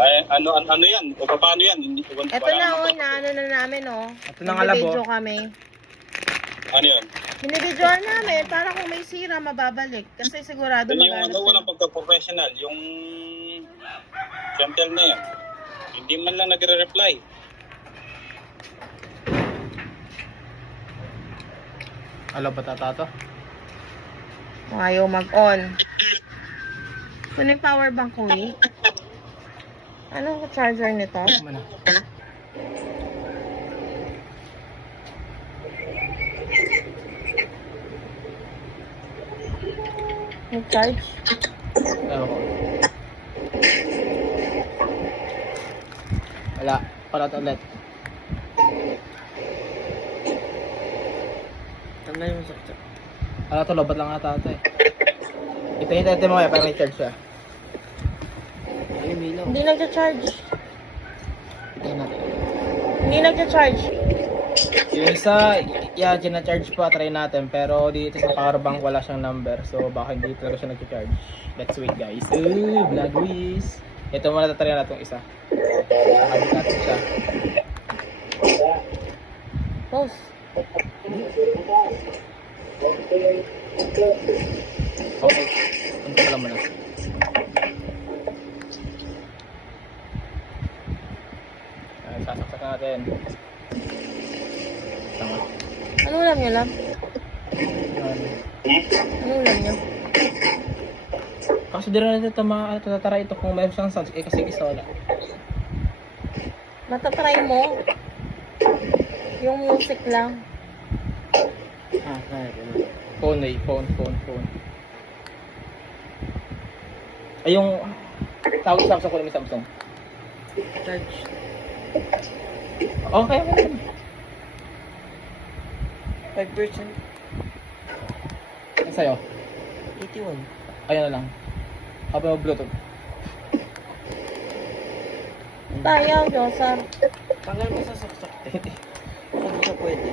Ay, ano yan? O paano yan? Ito na oh, na ano na namin oh. Ito na nga labo. Binibidyo kami. Ano yun? Binibidyoan namin para kung may sira mababalik. Kasi sigurado Yung mag-alas walang pagka-professional. Yung gentle na yan. Hindi man lang nagre-reply. Alam ba tatato? Ayaw mag-on. Kunin yung power bank ko eh. Anong charger nito? Mana? Nag-charge? Ewan ko. Wala. Palat ulit. Tanda yung sakit. Ala to, lobat lang ata ito eh. Ito mo kaya para may charge siya. Ay, milaw. Hindi nag-charge. Ito natin. Hindi nag-charge. Yung isa, yeah, gina-charge pa, try natin. Pero dito sa power bank wala siyang number. So baka hindi talaga siya nag-charge. Let's wait guys. Ooh, vlog whiz. Ito muna tatry natin yung isa. Nakabit natin siya. Close. Okay. Punta pala muna. Ayan, sasaksak natin. Tama. Ano ulam nyo lang? Ayan. Ano ulam nyo? Kasi di rin natin tatara ito kung mayroon siyang sounds. Eh kasi isa wala. Matatry mo. Yung music lang. Ah, kaya. Phone eh. Phone. Ay yung tawag sa Samsung ko namin Samsung. Charge. Okay. 5%. Ano sa'yo? 81. Ayan na lang. Habang mo Bluetooth. Tayo, Josar. Tanggal mo sa saksak. Hindi Hindi ka pwede.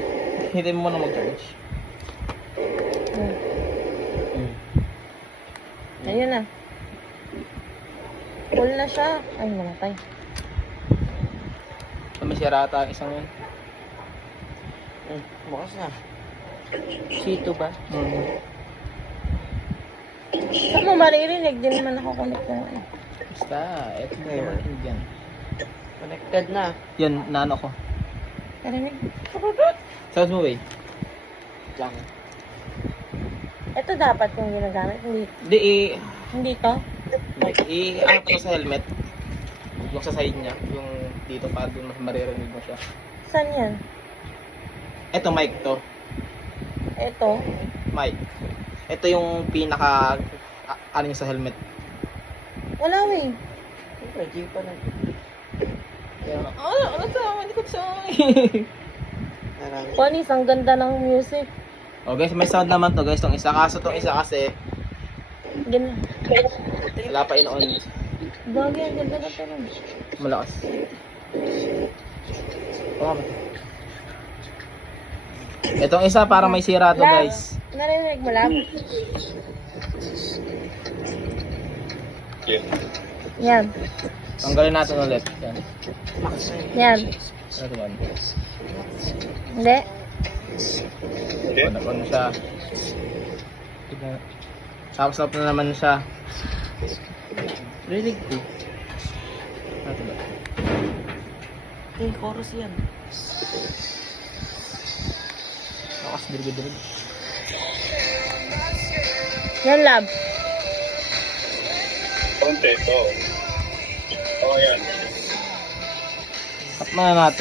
hindi mo muna mag-charge. Ayun na. Full na siya. Ay, namatay. Masira ata ang isang yun. Bukas na. Sito ba? Saan mo maririnig? Di naman ako connect na. Basta, eto na yung Indian. Connected na. Yan, naano ko. Narinig? Sounds mo eh. Lang. Ito dapat yung ginagamit. Hindi Hindi to. ano pa sa helmet. Yung sa side niya. Yung dito para doon mas maririnig mo siya. Saan yan? Eto mic to. Ito. Mic. Ito yung pinaka ano yung sa helmet. Wala eh. Pwede pa na. Ano to? Hindi ko sa Marami. Panis, ang ganda ng music. Oh guys, may sound naman to guys. Tong isa kaso tong isa kasi wala pa in-on. Bagay, ang ganda na tanong. Malakas. Oh. Itong isa parang may sira to guys. Narinig mo lang? Yun. Yan. Tanggalin natin ulit. Yan. Yan. Ano naman? Hindi. Okay. Ano siya. Tapos na naman siya. Rinig ko. Ano ba? Eh, chorus yan. Lakas dirig-dirig. Yan, lab. Konti, ito. Oh, yan. Tap na natin.